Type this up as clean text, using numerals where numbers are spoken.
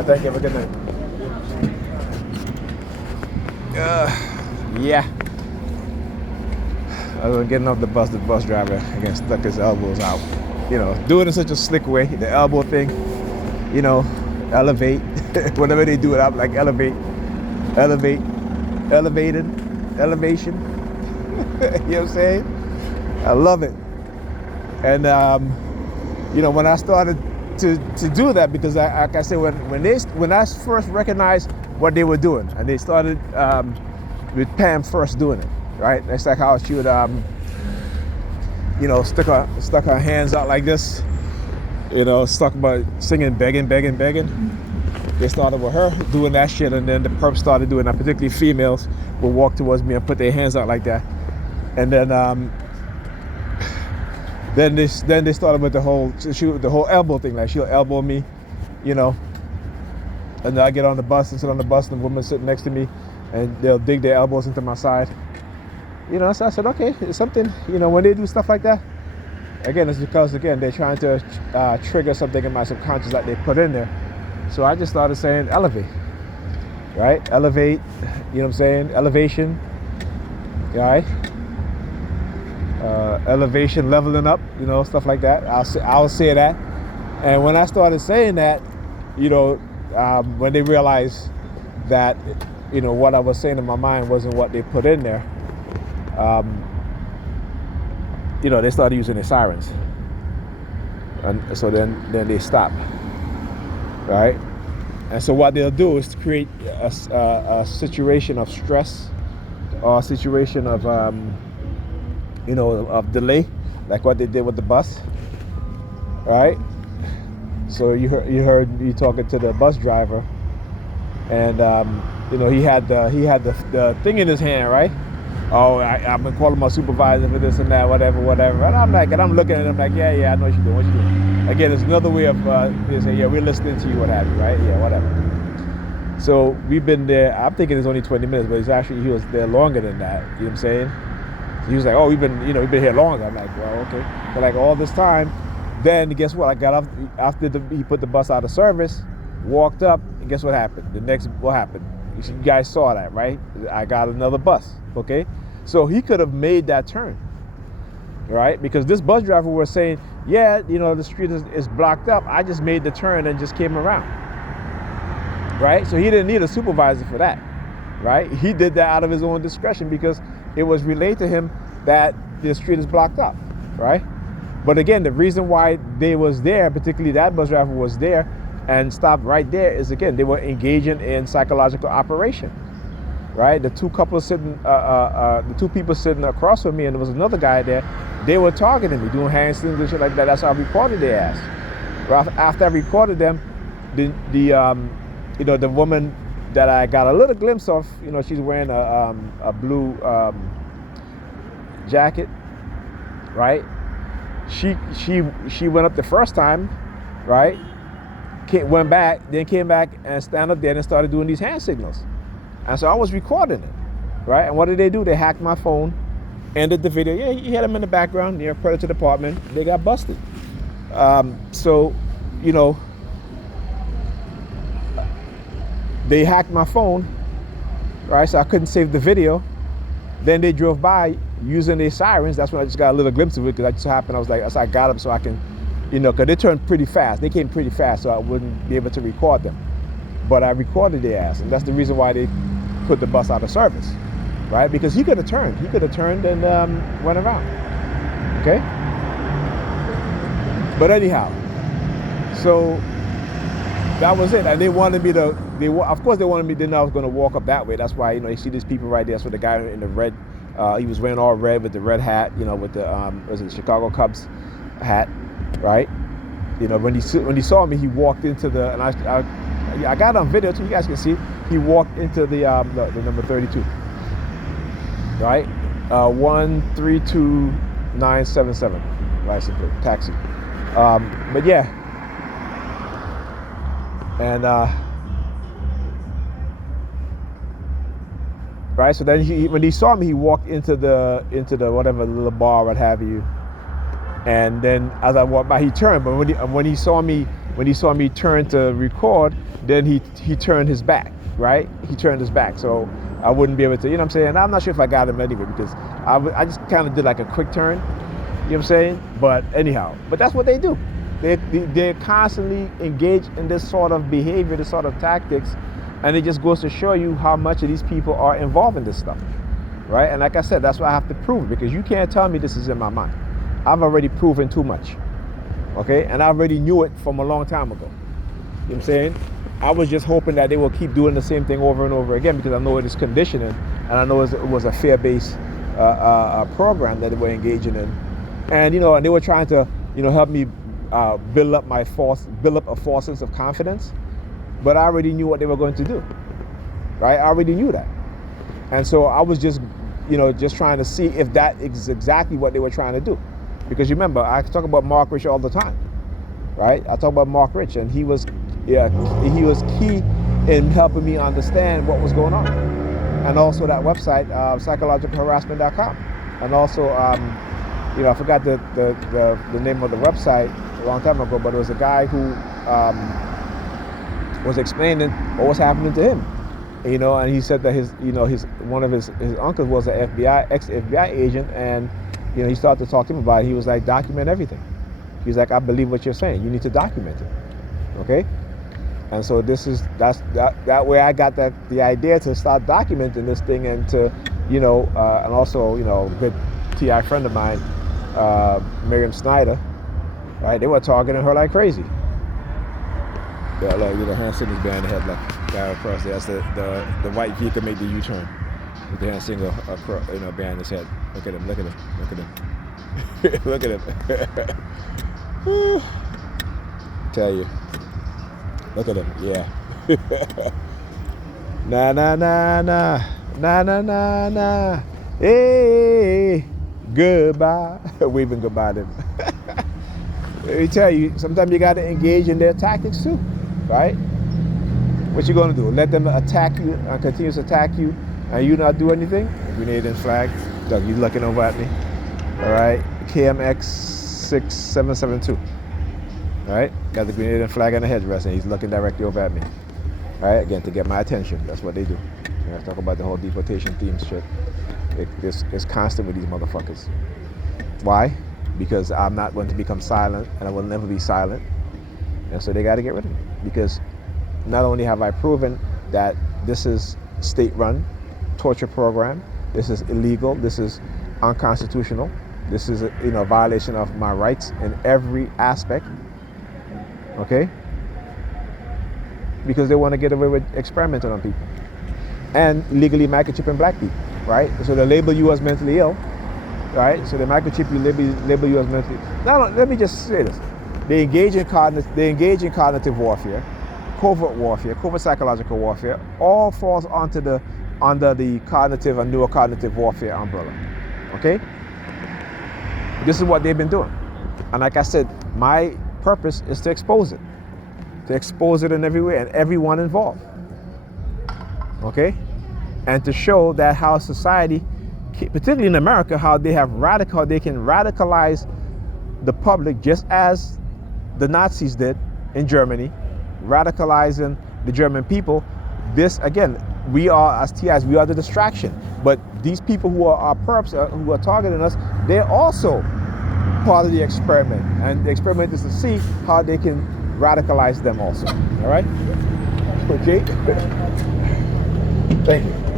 right, thank you. Have a good night. Yeah. I was getting off the bus driver again stuck his elbows out. You know, do it in such a slick way. The elbow thing, you know, elevate. Whenever they do it, I'm like elevate, elevated, elevation. You know what I'm saying? I love it. And you know, when I started to do that, because like I said, when I first recognized what they were doing, and they started with Pam first doing it, right? It's like how she would, you know, stuck her hands out like this, you know, stuck about singing, begging. They started with her doing that shit, and then the perps started doing that. Particularly females would walk towards me and put their hands out like that, and then they started with the whole elbow thing. Like she'll elbow me, you know, and then I get on the bus and sit on the bus, and the woman sitting next to me, and they'll dig their elbows into my side. You know, so I said, okay, it's something, you know, when they do stuff like that, again, it's because, again, they're trying to trigger something in my subconscious that they put in there. So I just started saying, elevate, right? Elevate, you know what I'm saying? Elevation, right? Elevation, leveling up, you know, stuff like that. I'll say that. And when I started saying that, you know, when they realized that, you know, what I was saying in my mind wasn't what they put in there, you know, they started using their sirens, and so then they stop, right? And so what they'll do is to create a situation of stress, or a situation of you know, of delay, like what they did with the bus, right? So you heard me talking to the bus driver, and you know, he had the thing in his hand, right? Oh, I've been calling my supervisor for this and that, whatever. And I'm looking at him like, yeah, I know what you're doing. Again, it's another way of saying, yeah, we're listening to you, what have you, right? Yeah, whatever. So we've been there. I'm thinking it's only 20 minutes, but he was there longer than that. You know what I'm saying? So he was like, oh, we've been here longer. I'm like, well, okay. But like all this time, then guess what? I got off after he put the bus out of service, walked up, and guess what happened? What happened? You guys saw that, right? I got another bus, okay? So he could have made that turn, right? Because this bus driver was saying, yeah, you know, the street is blocked up. I just made the turn and just came around, right? So he didn't need a supervisor for that, right? He did that out of his own discretion because it was relayed to him that the street is blocked up, right? But again, the reason why they was there, particularly that bus driver was there and stopped right there, is again, they were engaging in psychological operation, right? The two people sitting across from me, and there was another guy there, they were targeting me, doing handstands and shit like that. That's how I recorded their ass. After I recorded them, you know, the woman that I got a little glimpse of, you know, she's wearing a blue jacket, right? She went up the first time, right? Went back, then came back and stand up there and started doing these hand signals. And so I was recording it, right? And what did they do? They hacked my phone, ended the video. Yeah, you had them in the background near Predator Department. They got busted. So, you know, they hacked my phone, right? So I couldn't save the video. Then they drove by using their sirens. That's when I just got a little glimpse of it, because that just happened. I got them so I can, you know, because they turned pretty fast. They came pretty fast, so I wouldn't be able to record them. But I recorded their ass, and that's the reason why they put the bus out of service, right? Because he could have turned. He could have turned and went around, okay? But anyhow, so that was it. And they wanted me to, of course they wanted me to know I was going to walk up that way. That's why, you know, you see these people right there. So the guy in the red, he was wearing all red with the red hat, you know, with the, was it Chicago Cubs hat, right? You know, when he saw me, he walked into the, and I got it on video too, you guys can see, he walked into the number 32, right? 132977, license plate, taxi. But yeah, and right, so then when he saw me, he walked into the whatever little bar, what have you. And then as I walked by, he turned. But when he saw me when he saw me turn to record, then he turned his back, right? He turned his back, so I wouldn't be able to, you know what I'm saying? I'm not sure if I got him anyway, because I just kind of did like a quick turn, you know what I'm saying? But anyhow, but that's what they do. They're constantly engaged in this sort of behavior, this sort of tactics, and it just goes to show you how much of these people are involved in this stuff, right? And like I said, that's why I have to prove it, because you can't tell me this is in my mind. I've already proven too much, okay? And I already knew it from a long time ago. You know what I'm saying? I was just hoping that they will keep doing the same thing over and over again, because I know it is conditioning, and I know it was a fear-based program that they were engaging in. And, you know, and they were trying to, you know, help me build up a false sense of confidence. But I already knew what they were going to do, right? I already knew that. And so I was just, you know, just trying to see if that is exactly what they were trying to do. Because remember, I talk about Mark Rich all the time, right? I talk about Mark Rich, and he was key in helping me understand what was going on. And also that website, psychologicalharassment.com. And also, you know, I forgot the name of the website a long time ago, but it was a guy who was explaining what was happening to him, you know, and he said that one of his uncles was an ex-FBI agent, and, you know, he started to talk to him about it. He was like, document everything. He's like, I believe what you're saying. You need to document it, okay? And so that way I got the idea to start documenting this thing, and to, you know, and also, you know, good TI friend of mine, Miriam Snyder, right? They were targeting her like crazy. Yeah, like, you know, Hans Singer's behind the head, like guy across there. That's the white vehicle made the U-turn with the Hans Singer across, you know, behind his head. Look at him, look at him, look at him. Look at him. Tell you. Look at him, yeah. Nah, nah, nah, nah. Nah, nah, nah, nah. Hey, goodbye. Waving goodbye to him. Let me tell you, sometimes you got to engage in their tactics too, right? What you gonna do? Let them attack you and continue to attack you, and you not do anything? Grenade and flag. Doug, you looking over at me? All right, KMX 6772. All right, got the grenade and flag on the headrest, and he's looking directly over at me. All right, again, to get my attention. That's what they do. You know, talk about the whole deportation theme shit. It's constant with these motherfuckers. Why? Because I'm not going to become silent, and I will never be silent. And so they got to get rid of me, because not only have I proven that this is state-run torture program, this is illegal, this is unconstitutional, this is a, you know, violation of my rights in every aspect, okay? Because they want to get away with experimenting on people and legally microchipping black people, right? So they label you as mentally ill, right? So they microchip you, label you as mentally. No, let me just say this: they engage in cognitive warfare, covert psychological warfare. All falls under the cognitive and neurocognitive warfare umbrella. Okay. This is what they've been doing, and like I said, my purpose is to expose it in every way and everyone involved. Okay, and to show that how society, particularly in America, how they can radicalize the public, just as the Nazis did in Germany, radicalizing the German people. This, again, we are, as TIs, we are the distraction. But these people who are our perps, who are targeting us, they're also part of the experiment. And the experiment is to see how they can radicalize them also. All right? Okay? Thank you.